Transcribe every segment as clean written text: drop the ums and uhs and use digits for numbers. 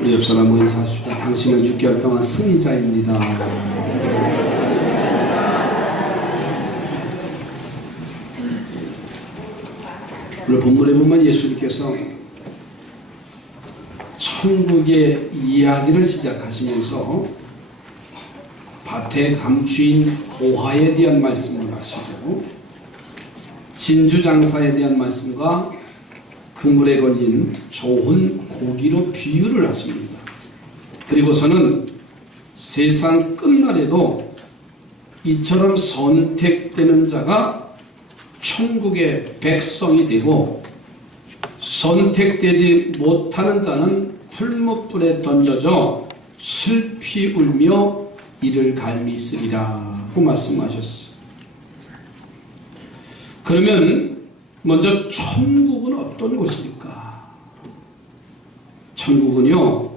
우리 옆 사람 인사하십시오. 당신은 6개월 동안 승리자입니다. 오늘 본문에 보면 예수님께서 천국의 이야기를 시작하시면서 밭의 감추인 보화에 대한 말씀을 하시고 진주장사에 대한 말씀과 그물에 걸린 좋은 고기로 비유를 하십니다. 그리고서는 세상 끝날에도 이처럼 선택되는 자가 천국의 백성이 되고 선택되지 못하는 자는 풀무불에 던져져 슬피 울며 이를 갈미 있으리라고 말씀하셨어요. 그러면 먼저 천국은 어떤 곳입니까? 천국은요,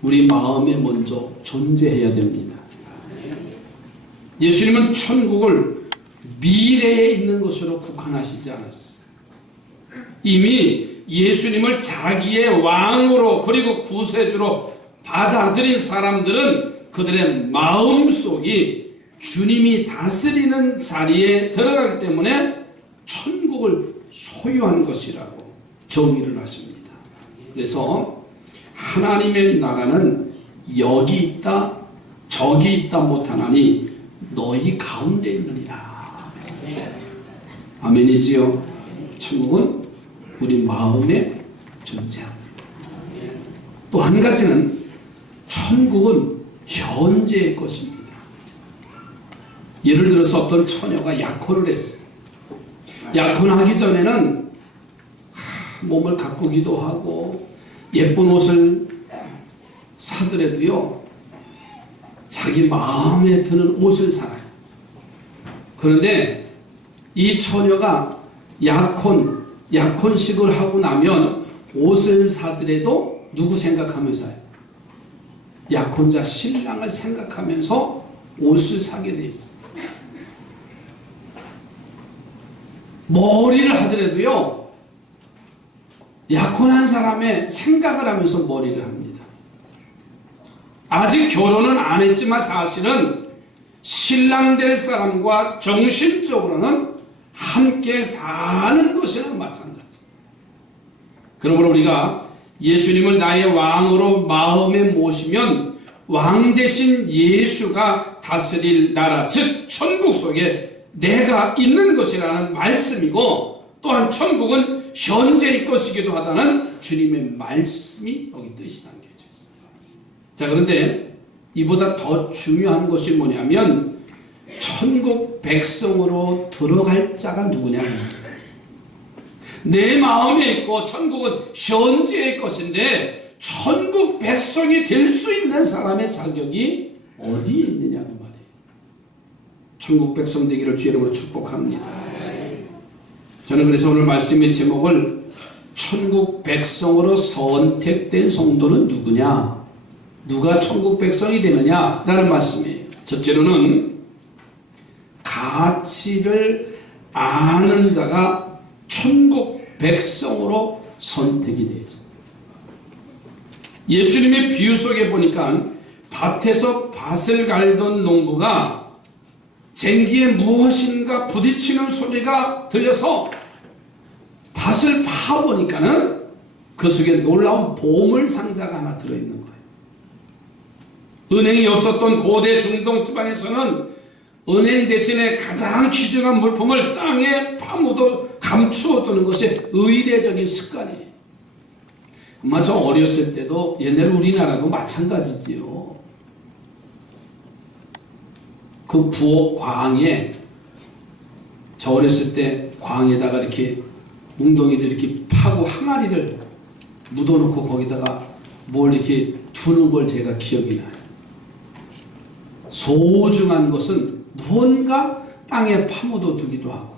우리 마음에 먼저 존재해야 됩니다. 예수님은 천국을 미래에 있는 것으로 국한하시지 않았어요. 이미 예수님을 자기의 왕으로 그리고 구세주로 받아들인 사람들은 그들의 마음속이 주님이 다스리는 자리에 들어가기 때문에 천국을 소유한 것이라고 정의를 하십니다. 그래서 하나님의 나라는 여기 있다 저기 있다 못하나니 너희 가운데 있느니라. 아멘이지요. 천국은 우리 마음에 존재합니다. 또 한 가지는 천국은 현재의 것입니다. 예를 들어서 어떤 처녀가 약혼을 했어요. 약혼하기 전에는 몸을 가꾸기도 하고 예쁜 옷을 사더라도요, 자기 마음에 드는 옷을 사요. 그런데 이 처녀가 약혼식을 하고 나면 옷을 사더라도 누구 생각하면서 사요? 약혼자 신랑을 생각하면서 옷을 사게 돼 있어요. 머리를 하더라도요, 약혼한 사람의 생각을 하면서 머리를 합니다. 아직 결혼은 안 했지만 사실은 신랑 될 사람과 정신적으로는 함께 사는 것이랑 마찬가지입니다. 그러므로 우리가 예수님을 나의 왕으로 마음에 모시면 왕 대신 예수가 다스릴 나라, 즉 천국 속에 내가 있는 것이라는 말씀이고, 또한 천국은 현재의 것이기도 하다는 주님의 말씀이 여기 뜻이 담겨져 있습니다. 자, 그런데 이보다 더 중요한 것이 뭐냐면 천국 백성으로 들어갈 자가 누구냐. 내 마음에 있고 천국은 현재의 것인데 천국 백성이 될 수 있는 사람의 자격이 어디에 있느냐고 말이에요. 천국 백성 되기를 주의 이름으로 축복합니다. 저는 그래서 오늘 말씀의 제목을 천국 백성으로 선택된 성도는 누구냐, 누가 천국 백성이 되느냐 라는 말씀이에요. 첫째로는 가치를 아는 자가 천국 백성으로 선택이 되죠. 예수님의 비유 속에 보니까 밭에서 밭을 갈던 농부가 쟁기에 무엇인가 부딪히는 소리가 들려서 밭을 파보니까는 그 속에 놀라운 보물 상자가 하나 들어있는 거예요. 은행이 없었던 고대 중동 지방에서는 은행 대신에 가장 귀중한 물품을 땅에 파묻어 감추어두는 것이 의례적인 습관이에요. 아마 저 어렸을 때도 옛날 우리나라도 마찬가지지요. 그 부엌 광에, 저 어렸을 때 광에다가 이렇게 웅덩이들 이렇게 파고 항아리를 묻어놓고 거기다가 뭘 이렇게 두는 걸 제가 기억이 나요. 소중한 것은 무언가 땅에 파묻어 두기도 하고,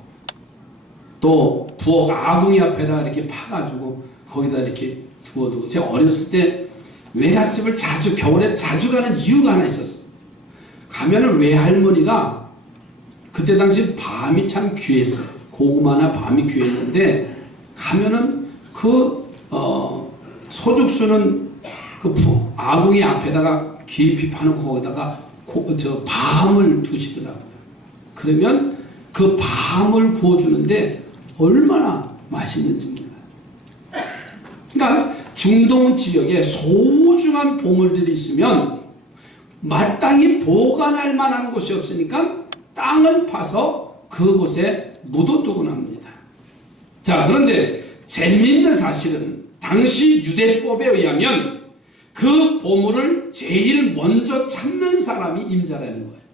또 부엌 아궁이 앞에다 이렇게 파가지고 거기다 이렇게 두어두고. 제가 어렸을 때 외갓집을 겨울에 자주 가는 이유가 하나 있었어요. 가면은 외할머니가 그때 당시 밤이 참 귀했어요. 고구마나 밤이 귀했는데 가면은 그 소죽수는 아궁이 앞에다가 깊이 파놓고 거기다가 밤을 두시더라고요. 그러면 그 밤을 구워주는데 얼마나 맛있는지 몰라요. 그러니까 중동 지역에 소중한 보물들이 있으면 마땅히 보관할 만한 곳이 없으니까 땅을 파서 그곳에 묻어두곤 합니다. 자, 그런데 재미있는 사실은 당시 유대법에 의하면 그 보물을 제일 먼저 찾는 사람이 임자라는 거예요.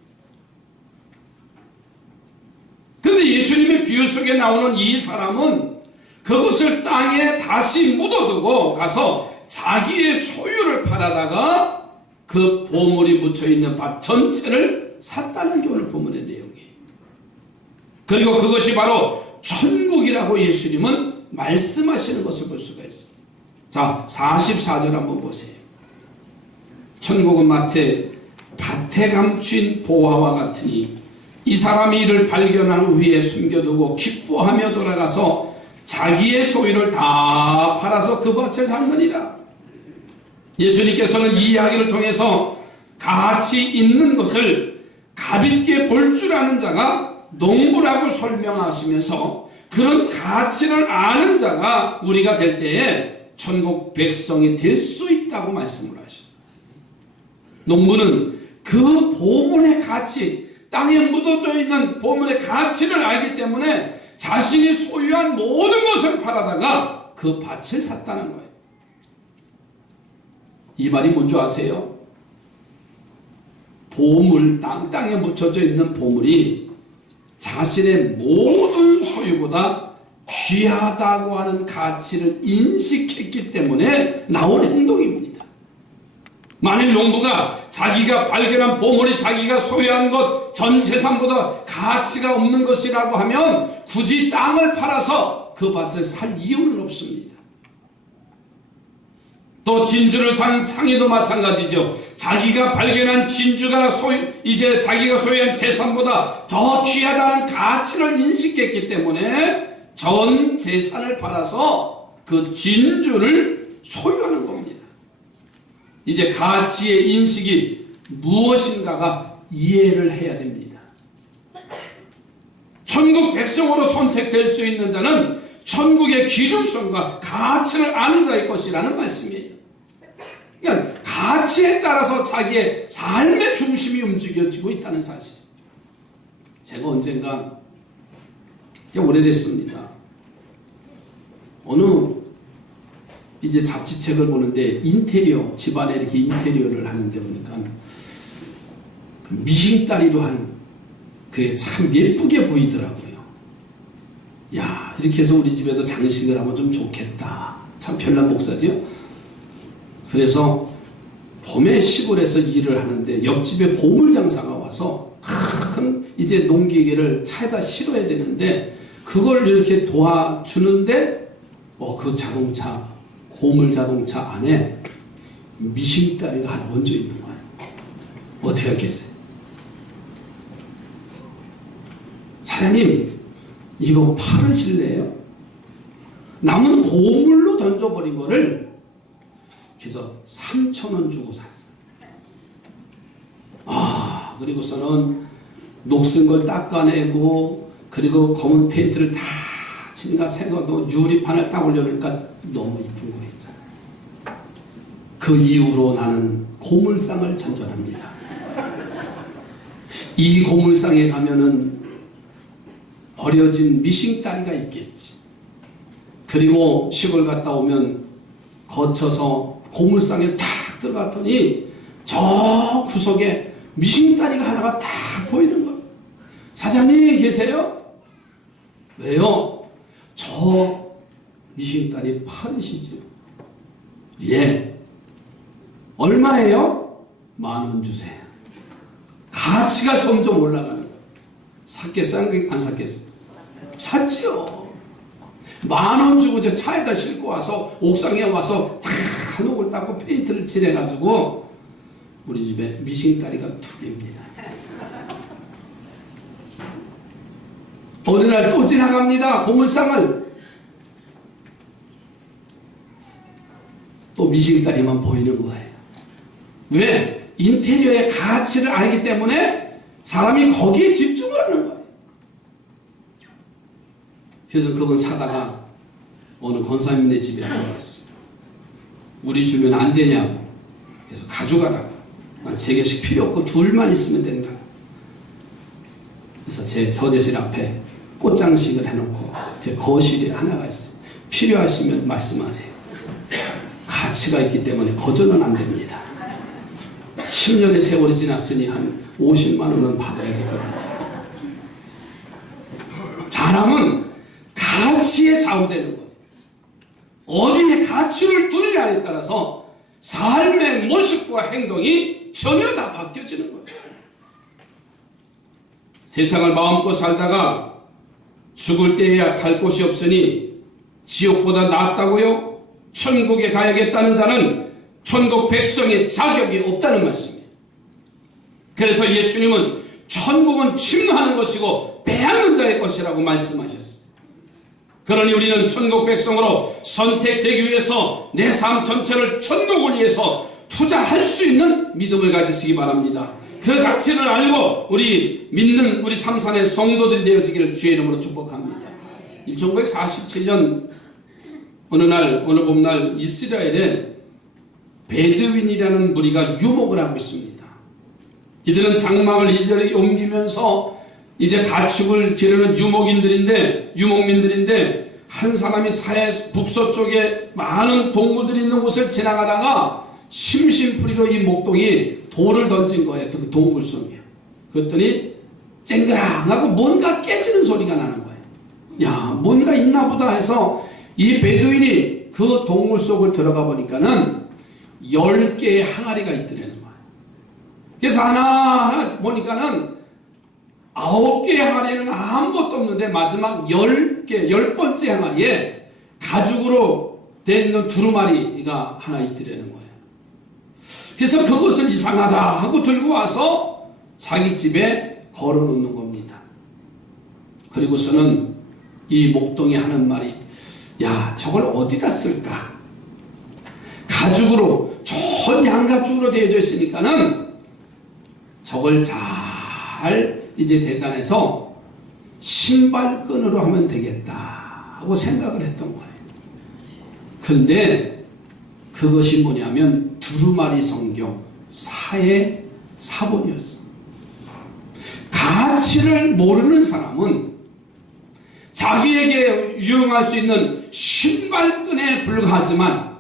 그런데 예수님의 비유 속에 나오는 이 사람은 그것을 땅에 다시 묻어두고 가서 자기의 소유를 팔아다가 그 보물이 묻혀있는 밭 전체를 샀다는 게 오늘 본문의 내용이에요. 그리고 그것이 바로 천국이라고 예수님은 말씀하시는 것을 볼 수가 있습니다. 자, 44절 한번 보세요. 천국은 마치 밭에 감춘 보화와 같으니 이 사람이 이를 발견한 후에 숨겨두고 기뻐하며 돌아가서 자기의 소유를 다 팔아서 그 밭을 샀느니라. 예수님께서는 이 이야기를 통해서 가치 있는 것을 가볍게 볼 줄 아는 자가 농부라고 설명하시면서 그런 가치를 아는 자가 우리가 될 때에 천국 백성이 될 수 있다고 말씀을 하십니다. 농부는 그 보물의 가치, 땅에 묻어져 있는 보물의 가치를 알기 때문에 자신이 소유한 모든 것을 팔아다가 그 밭을 샀다는 거예요. 이 말이 뭔지 아세요? 보물, 땅에 묻혀져 있는 보물이 자신의 모든 소유보다 귀하다고 하는 가치를 인식했기 때문에 나온 행동입니다. 만일 농부가 자기가 발견한 보물이 자기가 소유한 것 전 재산보다 가치가 없는 것이라고 하면 굳이 땅을 팔아서 그 밭을 살 이유는 없습니다. 또 진주를 산 상인도 마찬가지죠. 자기가 발견한 진주가 이제 자기가 소유한 재산보다 더 귀하다는 가치를 인식했기 때문에 전 재산을 팔아서 그 진주를 소유하는 겁니다. 이제 가치의 인식이 무엇인가가 이해를 해야 됩니다. 천국 백성으로 선택될 수 있는 자는 천국의 기준성과 가치를 아는 자일 것이라는 말씀이에요. 그러니까 가치에 따라서 자기의 삶의 중심이 움직여지고 있다는 사실. 제가 언젠가 오래됐습니다. 어느 이제 잡지책을 보는데 인테리어, 집안에 이렇게 인테리어를 하는데 보니까 미싱다리로 한 그게 참 예쁘게 보이더라고요. 야, 이렇게 해서 우리 집에도 장식을 하면 좀 좋겠다. 참 별난 목사죠. 그래서 봄에 시골에서 일을 하는데 옆집에 보물 장사가 와서 큰 이제 농기계를 차에다 실어야 되는데 그걸 이렇게 도와주는데 그 자동차, 고물 자동차 안에 미싱다리가 하나 얹어 있는 거예요. 어떻게 하겠어요? 사장님, 이거 팔으실래요? 남은 보물로 던져버린 거를 그래서 3,000원 주고 샀어요. 그리고서는 녹슨 걸 닦아내고 그리고 검은 페인트를 다 치니까 새거도 유리판을 딱 올려놓으니까 너무 이쁜 거 있잖아요. 그 이후로 나는 고물상을 전전합니다. 이 고물상에 가면은 버려진 미싱다리가 있겠지. 그리고 시골 갔다 오면 거쳐서 고물상에 탁 들어갔더니 저 구석에 미싱다리가 하나가 탁 보이는 거예요. 사장님 계세요? 왜요? 저 미싱다리 팔으시죠? 예. 얼마예요? 10,000원 주세요. 가치가 점점 올라가는 거예요. 샀겠어요? 안 샀겠어요? 샀지요. 10,000원 주고 이제 차에다 싣고 와서 옥상에 와서 다 한옥을 닦고 페인트를 칠해가지고 우리 집에 미싱다리가 2개입니다. 어느 날 또 지나갑니다. 고물상을 또 미싱다리만 보이는 거예요. 왜? 인테리어의 가치를 알기 때문에 사람이 거기에 집중을 하는 거예요. 그래서 그건 사다가 어느 권사님네 집에 들어갔어요. 우리 주변 안 되냐고. 그래서 가져가라고. 한 3개씩 필요 없고 둘만 있으면 된다. 그래서 제 서재실 앞에 꽃장식을 해놓고 제 거실에 하나가 있어요. 필요하시면 말씀하세요. 가치가 있기 때문에 거절은 안 됩니다. 10년의 세월이 지났으니 한 50만 원은 받아야 될 것 같아요. 사람은 가치에 좌우되는 거예요. 어디에 가치를 두느냐에 따라서 삶의 모습과 행동이 전혀 다 바뀌어지는 거예요. 세상을 마음껏 살다가 죽을 때에야 갈 곳이 없으니 지옥보다 낫다고요? 천국에 가야겠다는 자는 천국 백성의 자격이 없다는 말씀이에요. 그래서 예수님은 천국은 침노하는 것이고 빼앗는 자의 것이라고 말씀하셨어요. 그러니 우리는 천국 백성으로 선택되기 위해서 내 삶 전체를 천국을 위해서 투자할 수 있는 믿음을 가지시기 바랍니다. 그 가치를 알고 우리 믿는 우리 삼산의 성도들이 되어지기를 주의 이름으로 축복합니다. 1947년 어느 봄날 이스라엘에 베드윈이라는 무리가 유목을 하고 있습니다. 이들은 장막을 이리저리 옮기면서 이제 가축을 기르는 유목민들인데 한 사람이 사해 북서쪽에 많은 동물들이 있는 곳을 지나가다가 심심풀이로 이 목동이 돌을 던진 거예요. 그 동굴 속에. 그랬더니 쨍그랑하고 뭔가 깨지는 소리가 나는 거예요. 야, 뭔가 있나 보다 해서 이 베두인이 그 동굴 속을 들어가 보니까는 10개의 항아리가 있더라는 거예요. 그래서 하나하나 보니까는 9개의 항아리에는 아무것도 없는데 마지막 10번째 항아리에 가죽으로 되 있는 두루마리가 하나 있더라는 거예요. 그래서 그것을 이상하다 하고 들고 와서 자기 집에 걸어놓는 겁니다. 그리고서는 이 목동이 하는 말이, 야, 저걸 어디다 쓸까? 가죽으로, 좋은 양가죽으로 되어져 있으니까는 저걸 잘 이제 대단해서 신발끈으로 하면 되겠다 하고 생각을 했던 거예요. 그런데 그것이 뭐냐면 두루마리 성경 사의 사본이었어요. 가치를 모르는 사람은 자기에게 유용할 수 있는 신발끈에 불과하지만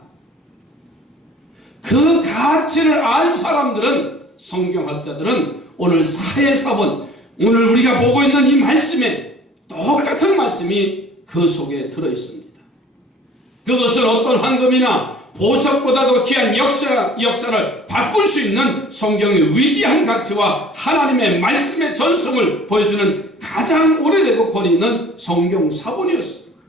그 가치를 알 사람들은, 성경학자들은 오늘 사의 사본, 오늘 우리가 보고 있는 이 말씀에 똑같은 말씀이 그 속에 들어있습니다. 그것은 어떤 황금이나 보석보다도 귀한 역사를 바꿀 수 있는 성경의 위대한 가치와 하나님의 말씀의 전성을 보여주는 가장 오래되고 권위 있는 성경 사본이었습니다.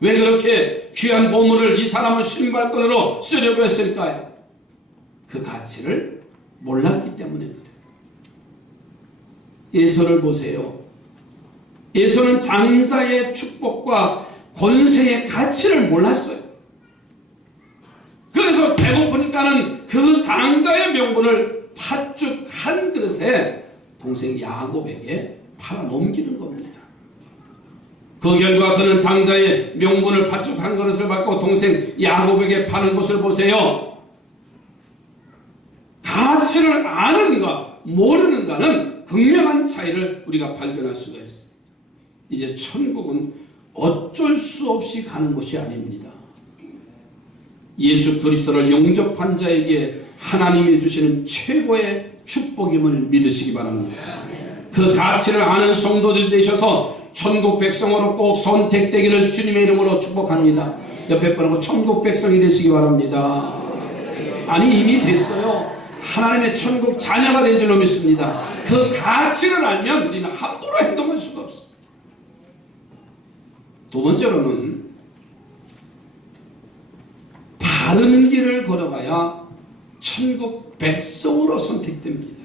왜 그렇게 귀한 보물을 이 사람은 신발끈으로 쓰려고 했을까요? 그 가치를 몰랐기 때문에 그래요. 에서를 보세요. 에서는 장자의 축복과 권세의 가치를 몰랐어요. 그래서 배고프니까는 그 장자의 명분을 팥죽 한 그릇에 동생 야곱에게 팔아 넘기는 겁니다. 그 결과 그는 장자의 명분을 팥죽 한 그릇을 받고 동생 야곱에게 파는 것을 보세요. 가치를 아는가 모르는가는 극명한 차이를 우리가 발견할 수가 있어요. 이제 천국은 어쩔 수 없이 가는 곳이 아닙니다. 예수 그리스도를 영접한 자에게 하나님이 주시는 최고의 축복임을 믿으시기 바랍니다. 그 가치를 아는 성도들 되셔서 천국 백성으로 꼭 선택되기를 주님의 이름으로 축복합니다. 옆에 분하고 천국 백성이 되시기 바랍니다. 아니, 이미 됐어요. 하나님의 천국 자녀가 된 줄로 믿습니다. 그 가치를 알면 우리는 함부로 행동할 수가 없어요. 두 번째로는 바른 길을 걸어가야 천국 백성으로 선택됩니다.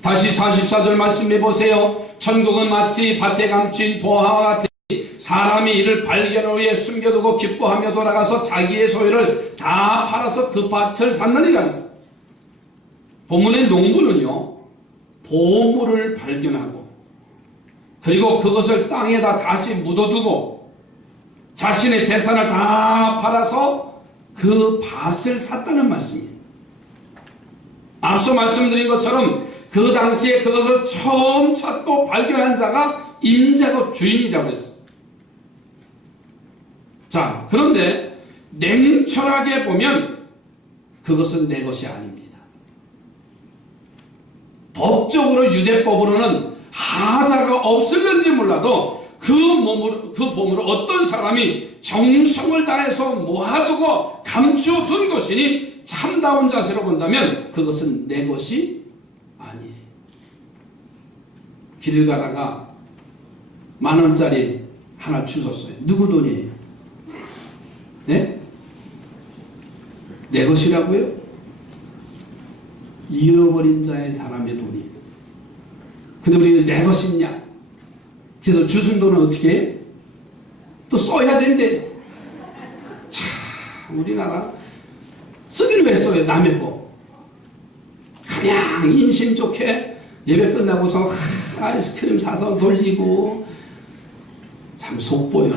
다시 44절 말씀해 보세요. 천국은 마치 밭에 감춘 보화와 같으니 사람이 이를 발견 후에 숨겨두고 기뻐하며 돌아가서 자기의 소유를 다 팔아서 그 밭을 샀느니라 했어요. 본문의 농부는요, 보물을 발견하고 그리고 그것을 땅에다 다시 묻어두고 자신의 재산을 다 팔아서 그 밭을 샀다는 말씀입니다. 앞서 말씀드린 것처럼 그 당시에 그것을 처음 찾고 발견한 자가 임자고 주인이라고 했어요. 자, 그런데 냉철하게 보면 그것은 내 것이 아닙니다. 법적으로 유대법으로는 하자가 없을는지 몰라도 그 보물을 어떤 사람이 정성을 다해서 모아두고 감추어둔 것이니 참다운 자세로 본다면 그것은 내 것이 아니에요. 길을 가다가 10,000원짜리 하나 주웠어요. 누구 돈이에요? 네? 내 것이라고요? 잃어버린 자의 사람의 돈이. 근데 우리는 내 것이냐? 그래서 주순 돈은 어떻게 해? 또 써야 된대요. 참, 우리나라 쓰긴 왜 써요? 남의 거. 그냥 인심 좋게 예배 끝나고서 아이스크림 사서 돌리고 참 속보여.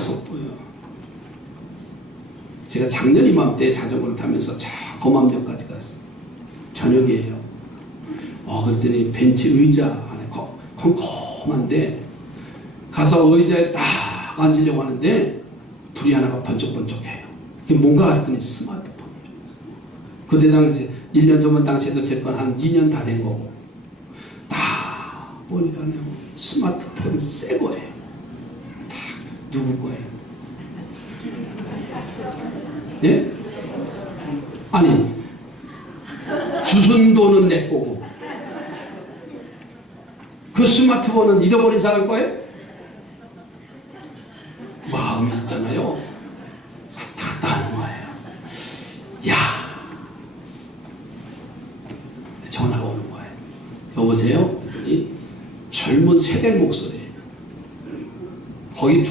제가 작년 이맘때 자전거를 타면서 저 고맘역까지 갔어요. 저녁이에요. 그랬더니 벤치 의자 안에 컴컴한데 가서 의자에 딱 앉으려고 하는데 불이 하나가 번쩍번쩍해요. 그게 뭔가 했더니 스마트폰이에요. 그때 당시 1년 전만 당시에도 제 건 한 2년 다 된 거고 딱 보니까요 스마트폰 새 거예요. 딱 누구 거예요? 예? 아니 주순 돈은 내 거고 그 스마트폰은 잃어버린 사람 거예요? 마음이 있잖아요. 답답한 거예요. 야, 전화가 오는 거예요. 여보세요? 그랬더니 젊은 세대 목소리예요. 거기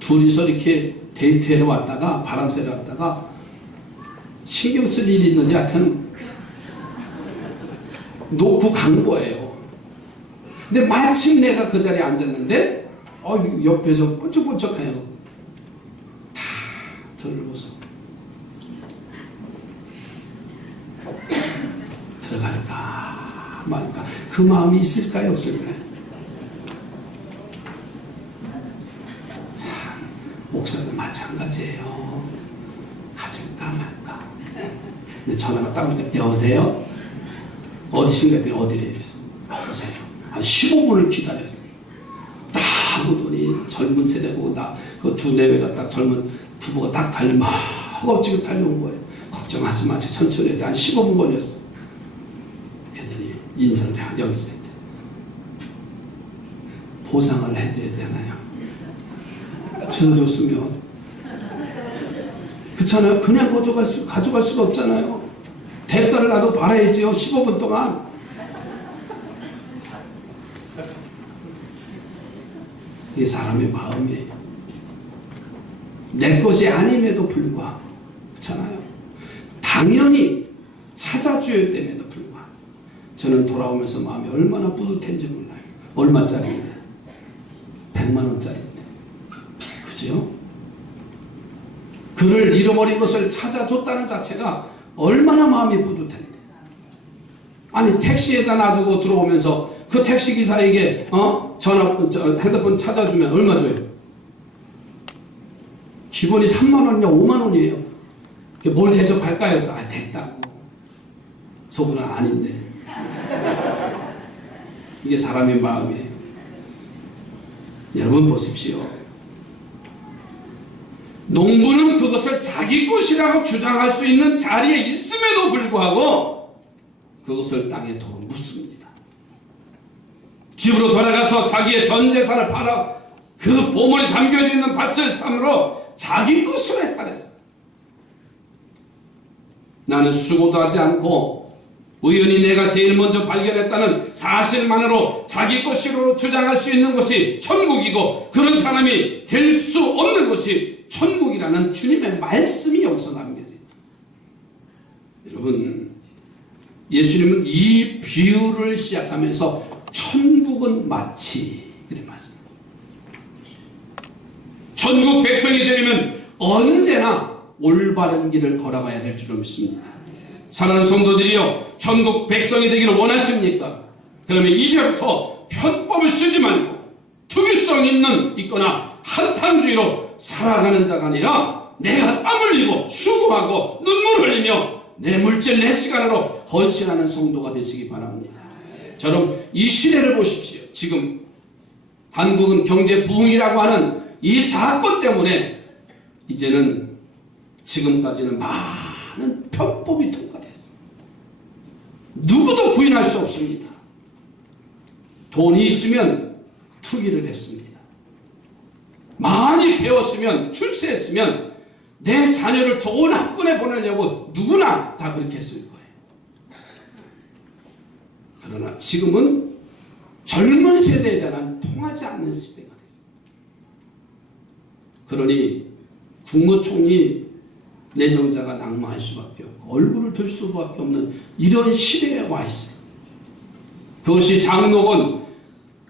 둘이서 이렇게 데이트하러 왔다가 바람 쐬러 왔다가 신경 쓸 일이 있는지 하여튼 놓고 간 거예요. 근데 마침 내가 그 자리에 앉았는데 옆에서 번쩍번쩍해요. 다 저를 보서 들어갈까 말까 그 마음이 있을까요 없을까요? 참 목사도 마찬가지예요. 가질까 말까. 근데 전화가 딱 오니까 여보세요? 어디신가 했더니 어디래요? 여보세요? 한 15분을 기다렸어요. 딱 오더니 젊은 세대고 그 두 내외가 딱 젊은 부부가 딱 달려 허겁지겁 달려온 거예요. 걱정하지 마세요. 천천히 해서 한 15분 걸렸어. 그랬더니 인사를 해. 여기 있을 때 보상을 해드려야 되나요? 주워줬으면 그렇잖아요. 그냥 가져갈 수가 없잖아요. 대가를 나도 받아야지요. 15분 동안. 이게 사람의 마음이에요. 내 것이 아님에도 불구하고 그렇잖아요. 당연히 찾아줘야 됨에도 불구하고 저는 돌아오면서 마음이 얼마나 뿌듯한지 몰라요. 얼마짜리인데? 100만 원짜리인데. 그죠? 그를 잃어버린 것을 찾아줬다는 자체가 얼마나 마음이 뿌듯한데. 아니 택시에다 놔두고 들어오면서 그 택시기사에게 핸드폰 찾아주면 얼마 줘요? 기본이 3만 원이냐 5만 원이에요. 뭘 대접할까요? 됐다고. 속으로는 아닌데. 이게 사람의 마음이에요. 여러분 보십시오. 농부는 그것을 자기 것이라고 주장할 수 있는 자리에 있음에도 불구하고 그것을 땅에 도로 묻습니다. 집으로 돌아가서 자기의 전 재산을 팔아 그 보물이 담겨져 있는 밭을 삼으로 자기 것으로 했다랬어. 나는 수고도 하지 않고 우연히 내가 제일 먼저 발견했다는 사실만으로 자기 것으로 주장할 수 있는 것이 천국이고 그런 사람이 될 수 없는 것이 천국이라는 주님의 말씀이 여기서 남겨져 있다. 여러분, 예수님은 이 비유를 시작하면서 천국은 마치 이렇게 말씀합니다. 천국 백성이 되려면 언제나 올바른 길을 걸어가야 될 줄로 믿습니다. 사랑하는 성도들이여, 천국 백성이 되기를 원하십니까? 그러면 이제부터 편법을 쓰지 말고 투기성 있거나 한탄주의로 살아가는 자가 아니라 내가 땀 흘리고 수고하고 눈물 흘리며 내 물질 내 시간으로 헌신하는 성도가 되시기 바랍니다. 저는 이 시대를 보십시오. 지금 한국은 경제 부흥이라고 하는 이 사건 때문에 이제는 지금까지는 많은 편법이 통과됐어요. 누구도 부인할 수 없습니다. 돈이 있으면 투기를 했습니다. 많이 배웠으면, 출세했으면 내 자녀를 좋은 학군에 보내려고 누구나 다 그렇게 했을 거예요. 그러나 지금은 젊은 세대에 대한 통하지 않는 시대가 됐습니다. 그러니 국무총리 내정자가 낙마할 수밖에 없고 얼굴을 들 수밖에 없는 이런 시대에 와 있어요. 그것이 장로건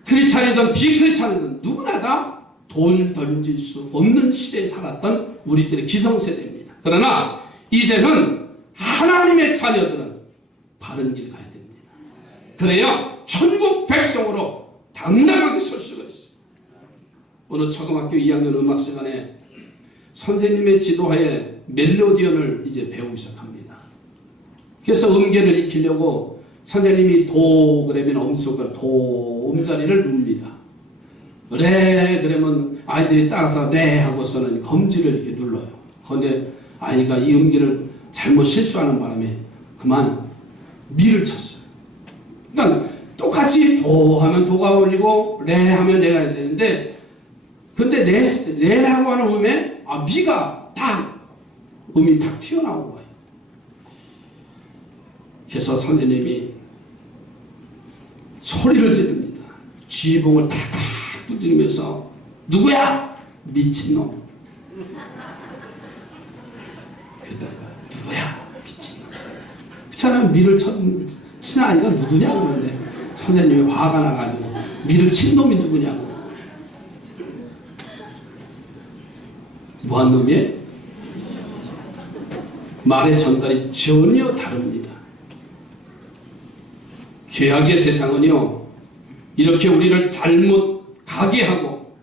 크리스찬이든 비크리스찬이든 누구나 다 돈 던질 수 없는 시대에 살았던 우리들의 기성세대입니다. 그러나 이제는 하나님의 자녀들은 바른 길 가야 됩니다. 그래야 천국 백성으로 당당하게 설 수가 있어요. 오늘 초등학교 2학년 음악 시간에 선생님의 지도하에 멜로디언을 이제 배우기 시작합니다. 그래서 음계를 익히려고 선생님이 도 그러면 엄속을 도 음자리를 눕니다. 레 그러면 아이들이 따라서 레 하고서는 검지를 이렇게 눌러요. 그런데 아이가 이 음계를 잘못 실수하는 바람에 그만 미를 쳤어요. 그러니까 똑같이 도 하면 도가 울리고 레 하면 레가 해야 되는데 근데 레라고 하는 음에 미가 음이 탁 튀어나온 거예요. 그래서 선생님이 소리를 지릅니다. 쥐봉을 탁탁 두드리면서 누구야? 미친놈. 그러다가 누구야? 미친놈. 그렇잖아요. 미를 치는 아이가 누구냐고 그러는데 선생님이 화가 나가지고 미를 친 놈이 누구냐고. 뭐한 놈이에요? 말의 전달이 전혀 다릅니다. 죄악의 세상은요, 이렇게 우리를 잘못 가게 하고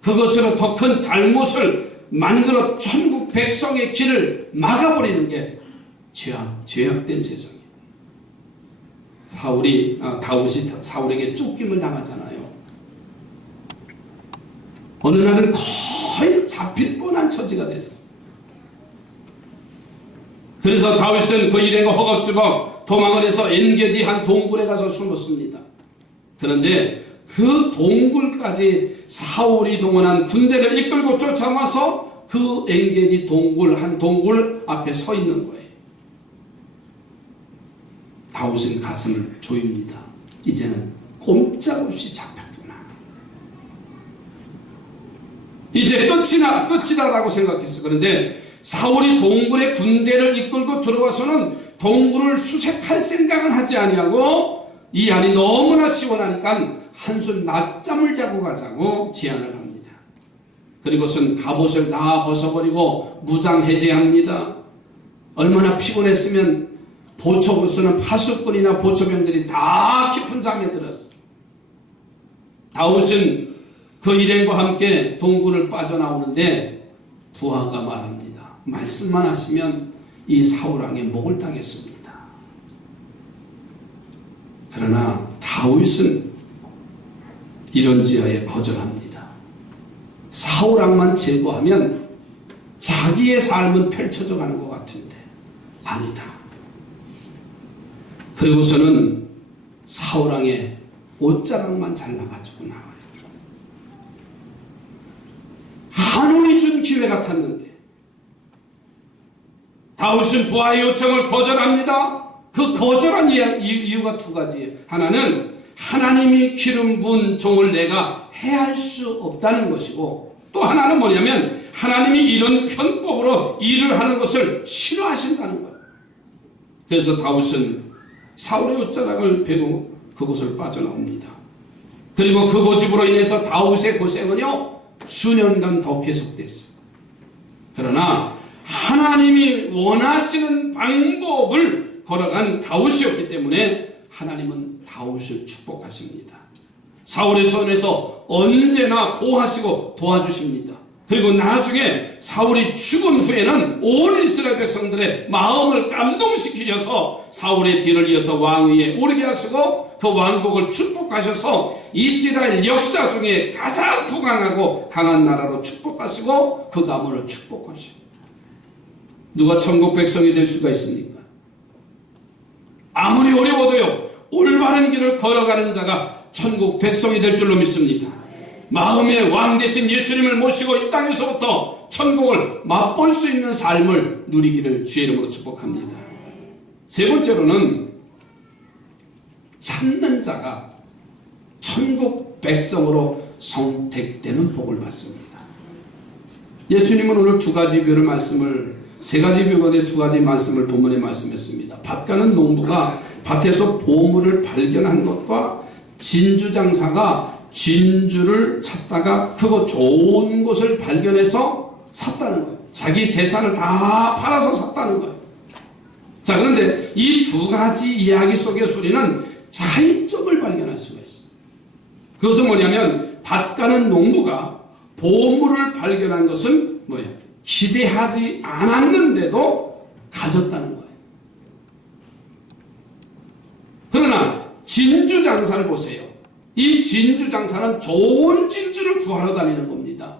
그것으로 더 큰 잘못을 만들어 천국 백성의 길을 막아버리는 게 죄악된 세상이에요. 다윗이 사울에게 쫓김을 당하잖아요. 어느 날은 거의 잡힐 뻔한 처지가 됐어요. 그래서 다윗은 그 일행과 허겁지겁 도망을 해서 엔게디 한 동굴에 가서 숨었습니다. 그런데 그 동굴까지 사울이 동원한 군대를 이끌고 쫓아와서 그 엔게디 한 동굴 앞에 서 있는 거예요. 다윗은 가슴을 조입니다. 이제는 꼼짝없이 잡혔구나. 이제 끝이다라고 생각했어. 그런데 사울이 동굴에 군대를 이끌고 들어와서는 동굴을 수색할 생각은 하지 아니하고 이 안이 너무나 시원하니까 한숨 낮잠을 자고 가자고 제안을 합니다. 그리고선 갑옷을 다 벗어버리고 무장 해제합니다. 얼마나 피곤했으면 보초부서는 파수꾼이나 보초병들이 다 깊은 잠에 들었어요. 다윗은 그 일행과 함께 동굴을 빠져나오는데 부하가 말합니다. 말씀만 하시면 이 사울왕의 목을 따겠습니다. 그러나 다윗은 이런지하에 거절합니다. 사울왕만 제거하면 자기의 삶은 펼쳐져 가는 것 같은데 아니다. 그리고서는 사울왕의 옷자락만 잘라가지고 나와요. 하늘이 준 기회 같았는데 다윗은 부하의 요청을 거절합니다. 그 거절한 이유가 두 가지예요. 하나는 하나님이 기름 부은 종을 내가 해할 수 없다는 것이고, 또 하나는 뭐냐면 하나님이 이런 편법으로 일을 하는 것을 싫어하신다는 거예요. 그래서 다윗은 사울의 옷자락을 베고 그곳을 빠져나옵니다. 그리고 그 고집으로 인해서 다윗의 고생은요 수년간 더 계속됐어요. 그러나 하나님이 원하시는 방법을 걸어간 다윗이었기 때문에 하나님은 다윗을 축복하십니다. 사울의 손에서 언제나 보호하시고 도와주십니다. 그리고 나중에 사울이 죽은 후에는 온 이스라엘 백성들의 마음을 감동시키셔서 사울의 뒤를 이어서 왕위에 오르게 하시고 그 왕국을 축복하셔서 이스라엘 역사 중에 가장 부강하고 강한 나라로 축복하시고 그 가문을 축복하십니다. 누가 천국 백성이 될 수가 있습니까? 아무리 어려워도요 올바른 길을 걸어가는 자가 천국 백성이 될 줄로 믿습니다. 마음의 왕 대신 예수님을 모시고 이 땅에서부터 천국을 맛볼 수 있는 삶을 누리기를 주의 이름으로 축복합니다. 세 번째로는 찾는 자가 천국 백성으로 선택되는 복을 받습니다. 예수님은 오늘 세 가지 묘관의 두 가지 말씀을 본문에 말씀했습니다. 밭 가는 농부가 밭에서 보물을 발견한 것과 진주장사가 진주를 찾다가 그거 좋은 곳을 발견해서 샀다는 거예요. 자기 재산을 다 팔아서 샀다는 거예요. 자, 그런데 이 두 가지 이야기 속에서 우리는 차이점을 발견할 수가 있어요. 그것은 뭐냐면 밭 가는 농부가 보물을 발견한 것은 뭐예요? 기대하지 않았는데도 가졌다는 거예요. 그러나 진주 장사를 보세요. 이 진주 장사는 좋은 진주를 구하러 다니는 겁니다.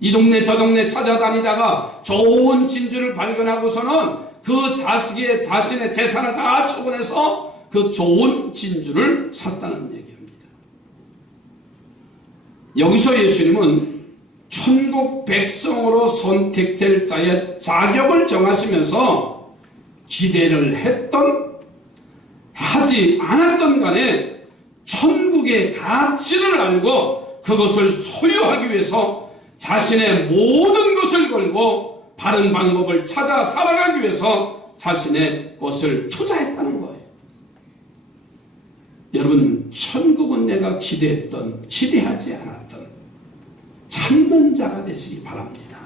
이 동네 저 동네 찾아다니다가 좋은 진주를 발견하고서는 그 자신의 재산을 다 처분해서 그 좋은 진주를 샀다는 얘기입니다. 여기서 예수님은 천국 백성으로 선택될 자의 자격을 정하시면서 기대를 했던 하지 않았던 간에 천국의 가치를 알고 그것을 소유하기 위해서 자신의 모든 것을 걸고 바른 방법을 찾아 살아가기 위해서 자신의 것을 투자했다는 거예요. 여러분, 천국은 내가 기대하지 않았던 찾는 자가 되시기 바랍니다.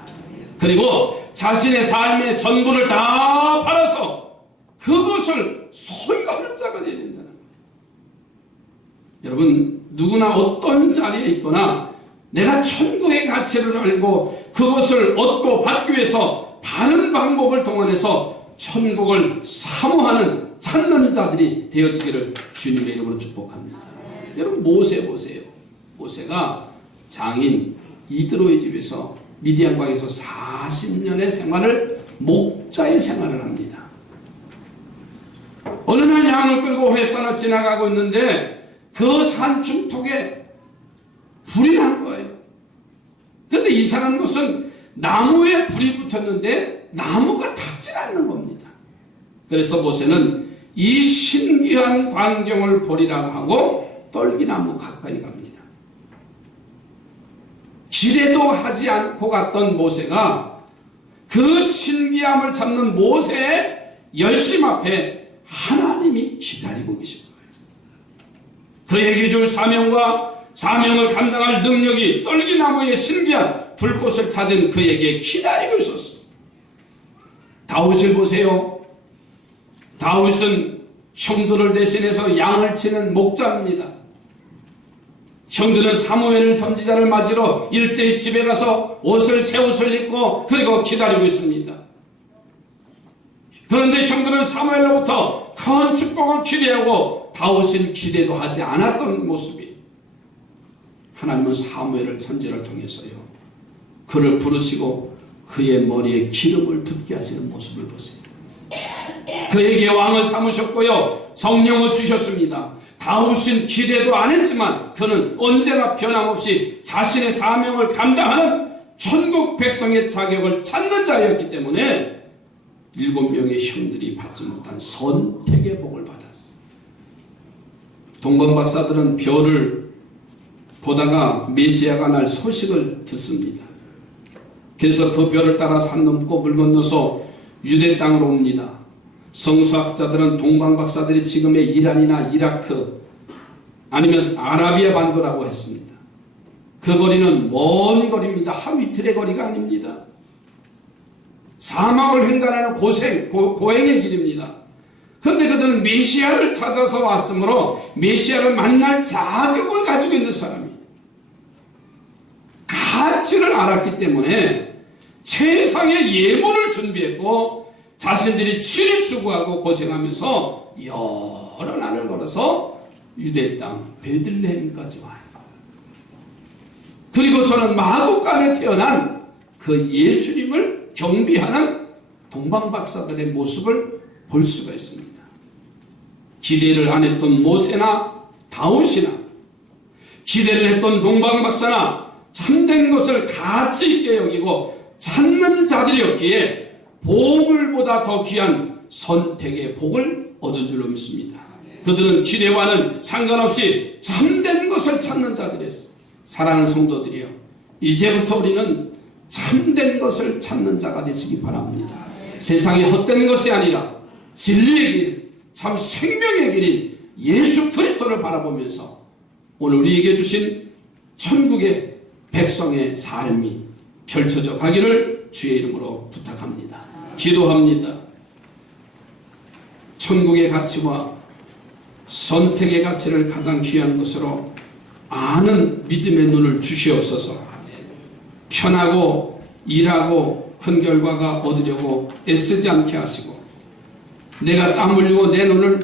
그리고 자신의 삶의 전부를 다 팔아서 그것을 소유하는 자가 되어야 된다는 거예요. 여러분, 누구나 어떤 자리에 있거나 내가 천국의 가치를 알고 그것을 얻고 받기 위해서 바른 방법을 동원해서 천국을 사모하는 찾는 자들이 되어지기를 주님의 이름으로 축복합니다. 여러분, 모세 보세요. 모세가 장인 이드로의 집에서 미디안 광에서 40년의 생활을 목자의 생활을 합니다. 어느 날 양을 끌고 회산을 지나가고 있는데 그 산 중턱에 불이 난 거예요. 그런데 이상한 것은 나무에 불이 붙었는데 나무가 타지 않는 겁니다. 그래서 모세는 이 신기한 광경을 보리라고 하고 떨기나무 가까이 갑니다. 기대도 하지 않고 갔던 모세가 그 신기함을 찾는 모세의 열심 앞에 하나님이 기다리고 계신 거예요. 그에게 줄 사명을 감당할 능력이 떨기나무의 신기한 불꽃을 찾은 그에게 기다리고 있었어요. 다윗을 보세요. 다윗은 형들을 대신해서 양을 치는 목자입니다. 형들은 사무엘 선지자를 맞으러 일제히 집에 가서 새 옷을 입고 그리고 기다리고 있습니다. 그런데 형들은 사무엘로부터 큰 축복을 기대하고 다윗은 기대도 하지 않았던 모습이, 하나님은 사무엘을 선지자를 통해서요 그를 부르시고 그의 머리에 기름을 붓게 하시는 모습을 보세요. 그에게 왕을 삼으셨고요 성령을 주셨습니다. 다윗은 기대도 안 했지만 그는 언제나 변함없이 자신의 사명을 감당하는 천국 백성의 자격을 찾는 자였기 때문에 7명의 형들이 받지 못한 선택의 복을 받았어요. 동방박사들은 별을 보다가 메시아가 날 소식을 듣습니다. 그래서 그 별을 따라 산 넘고 물 건너서 유대 땅으로 옵니다. 성서학자들은 동방박사들이 지금의 이란이나 이라크 아니면 아라비아 반도라고 했습니다. 그 거리는 먼 거리입니다. 하루 이틀의 거리가 아닙니다. 사막을 횡단하는 고행의 길입니다. 그런데 그들은 메시아를 찾아서 왔으므로 메시아를 만날 자격을 가지고 있는 사람이에요. 가치를 알았기 때문에 최상의 예물을 준비했고 자신들이 취수구하고 고생하면서 여러 날을 걸어서 유대 땅 베들레헴까지 와요. 그리고서는 마구간에 태어난 그 예수님을 경비하는 동방박사들의 모습을 볼 수가 있습니다. 기대를 안 했던 모세나 다윗이나 기대를 했던 동방박사나 참된 것을 가치 있게 여기고 찾는 자들이었기에 보물보다 더 귀한 선택의 복을 얻은 줄로 믿습니다. 그들은 기대와는 상관없이 참된 것을 찾는 자들이었어요. 사랑하는 성도들이요, 이제부터 우리는 참된 것을 찾는 자가 되시기 바랍니다. 세상에 헛된 것이 아니라 진리의 길, 참 생명의 길인 예수 그리스도를 바라보면서 오늘 우리에게 주신 천국의 백성의 삶이 펼쳐져 가기를 주의 이름으로 부탁합니다. 기도합니다. 천국의 가치와 선택의 가치를 가장 귀한 것으로 아는 믿음의 눈을 주시옵소서. 편하고 일하고 큰 결과가 얻으려고 애쓰지 않게 하시고 내가 땀 흘리고 내 눈을